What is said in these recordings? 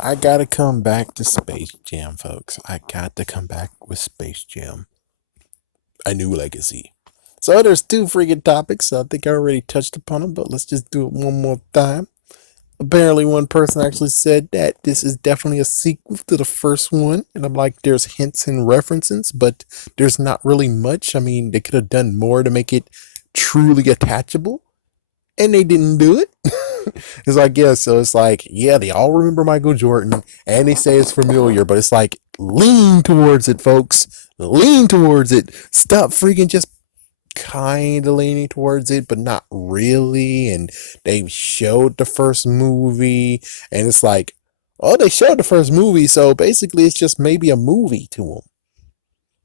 I gotta come back to Space Jam, folks. I got to come back with Space Jam. A new legacy. So there's two freaking topics. I think I already touched upon them, but let's just do it one more time. Apparently, one person actually said that this is definitely a sequel to the first one, and I'm like, there's hints and references, but there's not really much. I mean, they could have done more to make it truly attachable, and they didn't do it. It's like, yeah, so it's like, yeah, they all remember Michael Jordan and they say it's familiar, but it's like, lean towards it, folks. Lean towards it. Stop freaking just kind of leaning towards it, but not really. And they showed the first movie, and it's like, oh, they showed the first movie, so basically it's just maybe a movie to them.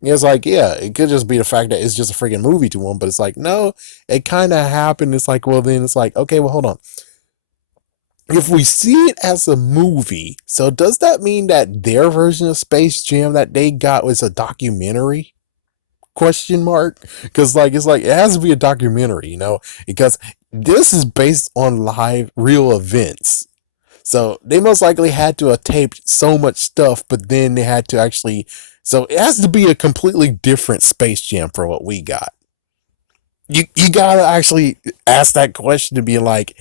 It's like, yeah, it could just be the fact that it's just a freaking movie to them, but it's like, no, it kind of happened. It's like, well, then it's like, okay, well, hold on. If we see it as a movie, so does that mean that their version of Space Jam that they got was a documentary? Question mark. Because like it's like it has to be a documentary, because this is based on live real events. So they most likely had to have taped so much stuff, but then they had to actually. So it has to be a completely different Space Jam for what we got. You gotta actually ask that question to be like,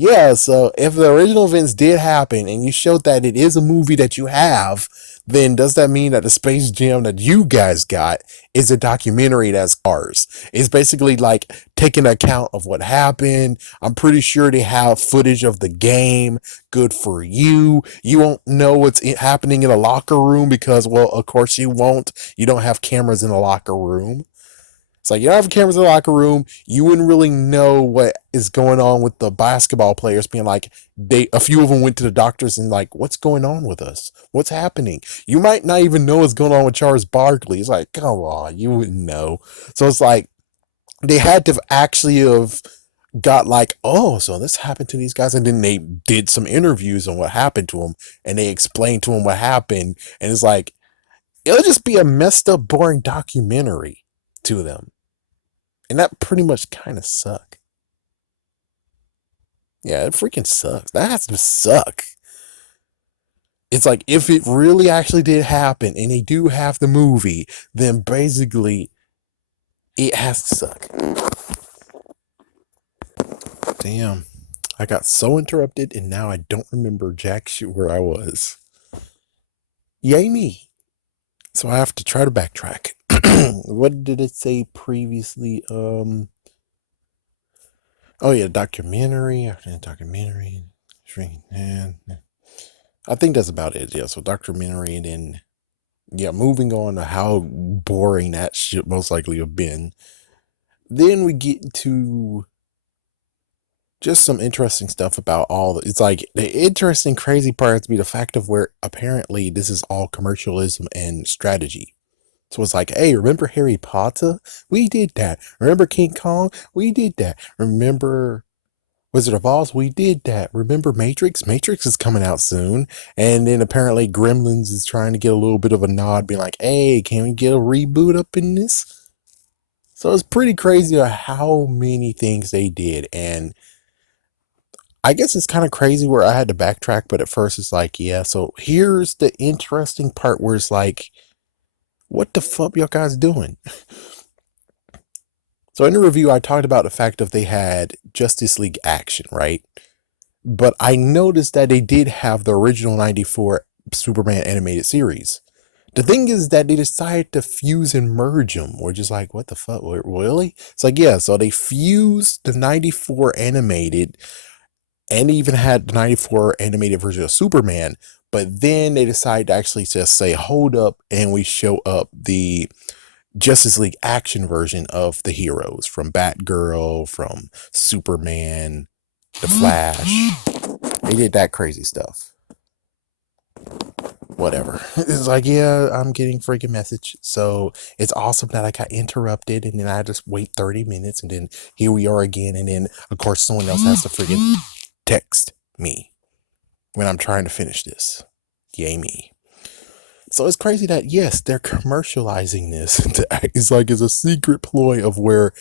yeah, so if the original events did happen and you showed that it is a movie that you have, then does that mean that the Space Jam that you guys got is a documentary that's ours? It's basically like taking account of what happened. I'm pretty sure they have footage of the game. Good for you. You won't know what's happening in a locker room because, well, of course you won't. You don't have cameras in a locker room. It's like you don't have cameras in the locker room. You wouldn't really know what is going on with the basketball players being like a few of them went to the doctors and like, what's going on with us? What's happening? You might not even know what's going on with Charles Barkley. It's like, come on, you wouldn't know. So it's like they had to actually have got like, oh, so this happened to these guys, and then they did some interviews on what happened to them, and they explained to them what happened, and it's like it'll just be a messed up, boring documentary to them. And that pretty much kind of suck. Yeah, it freaking sucks. That has to suck. It's like if it really actually did happen and they do have the movie, then basically it has to suck. Damn. I got so interrupted and now I don't remember jack shit where I was. Yay me. So I have to try to backtrack. What did it say previously? Oh yeah, documentary. Documentary. I think that's about it. Yeah, so documentary, and then yeah, moving on to how boring that shit most likely have been. Then we get to just some interesting stuff about it's like the interesting crazy part to be the fact of where apparently this is all commercialism and strategy. So it's like, hey, remember Harry Potter? We did that. Remember King Kong? We did that. Remember Wizard of Oz? We did that. Remember Matrix? Matrix is coming out soon. And then apparently Gremlins is trying to get a little bit of a nod, being like, hey, can we get a reboot up in this? So it's pretty crazy how many things they did. And I guess it's kind of crazy where I had to backtrack, but at first it's like, yeah, so here's the interesting part where it's like, what the fuck y'all guys doing? So in the review, I talked about the fact that they had Justice League Action, right? But I noticed that they did have the original 94 Superman animated series. The thing is that they decided to fuse and merge them. We're just like, what the fuck? Really? It's like, yeah, so they fused the 94 animated and even had the 94 animated version of Superman. But then they decided to actually just say, hold up, and we show up the Justice League Action version of the heroes from Batgirl, from Superman, The Flash. They did that crazy stuff. Whatever. It's like, yeah, I'm getting freaking message. So it's awesome that I got interrupted and then I just wait 30 minutes and then here we are again. And then, of course, someone else has to freaking text me when I'm trying to finish this. Yay me. So it's crazy that, yes, they're commercializing this. It's like it's a secret ploy of where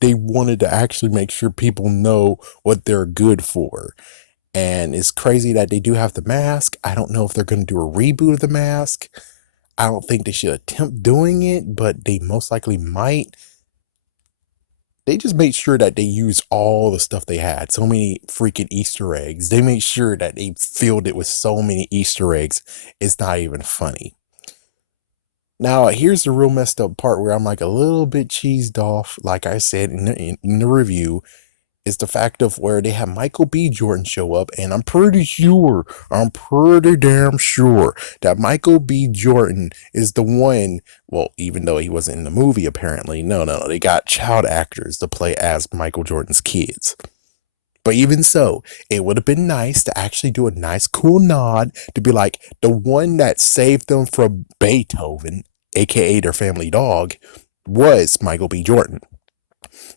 they wanted to actually make sure people know what they're good for. And it's crazy that they do have the mask. I don't know if they're going to do a reboot of the mask. I don't think they should attempt doing it, but they most likely might. They just made sure that they used all the stuff they had. So many freaking Easter eggs. They made sure that they filled it with so many Easter eggs. It's not even funny. Now, here's the real messed up part where I'm like a little bit cheesed off. Like I said in the review, is the fact of where they have Michael B. Jordan show up, and I'm pretty damn sure that Michael B. Jordan is the one. Well, even though he wasn't in the movie, apparently, no, they got child actors to play as Michael Jordan's kids. But even so, it would have been nice to actually do a nice, cool nod to be like the one that saved them from Beethoven, aka their family dog, was Michael B. Jordan.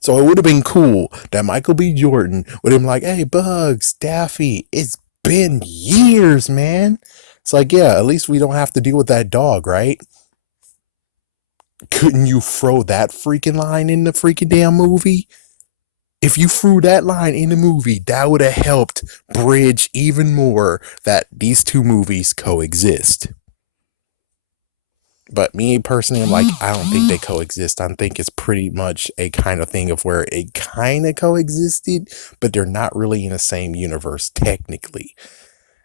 So it would have been cool that Michael B. Jordan would have been like, hey, Bugs, Daffy, it's been years, man. It's like, yeah, at least we don't have to deal with that dog, right? Couldn't you throw that freaking line in the freaking damn movie? If you threw that line in the movie, that would have helped bridge even more that these two movies coexist. But me personally, I'm like, I don't think they coexist. I think it's pretty much a kind of thing of where it kind of coexisted, but they're not really in the same universe technically.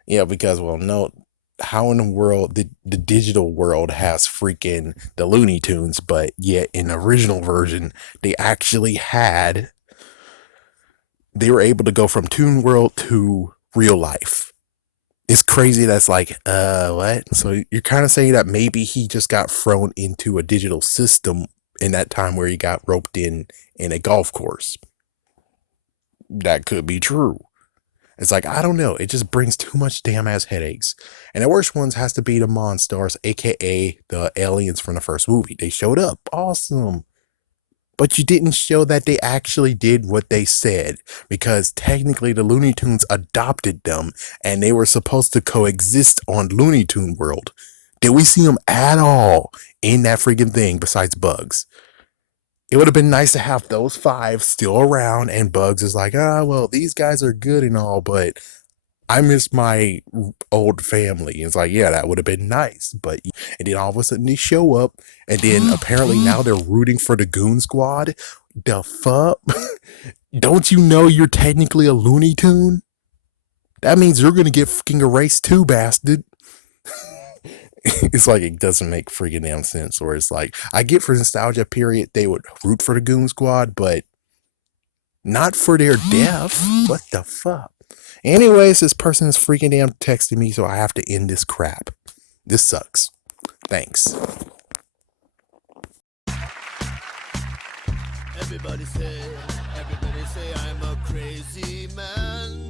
Yeah, because, well, no, how in the world the digital world has freaking the Looney Tunes, but yet in the original version, they were able to go from Toon World to real life. It's crazy. That's like, what? So you're kind of saying that maybe he just got thrown into a digital system in that time where he got roped in a golf course. That could be true. It's like, I don't know. It just brings too much damn ass headaches. And the worst ones has to be the Monstars, aka the aliens from the first movie. They showed up. Awesome. But you didn't show that they actually did what they said, because technically the Looney Tunes adopted them and they were supposed to coexist on Looney Tune World. Did we see them at all in that freaking thing besides Bugs? It would have been nice to have those five still around, and Bugs is like, well, these guys are good and all, but I miss my old family. It's like, yeah, that would have been nice. And then all of a sudden they show up, and then apparently now they're rooting for the Goon Squad. The fuck? Don't you know you're technically a Looney Tune? That means you're gonna get fucking erased too, bastard. It's like, it doesn't make freaking damn sense. Or it's like, I get for nostalgia period, they would root for the Goon Squad, but not for their death. What the fuck? Anyways, this person is freaking damn texting me, so I have to end this crap. This sucks. Thanks. Everybody say I'm a crazy man.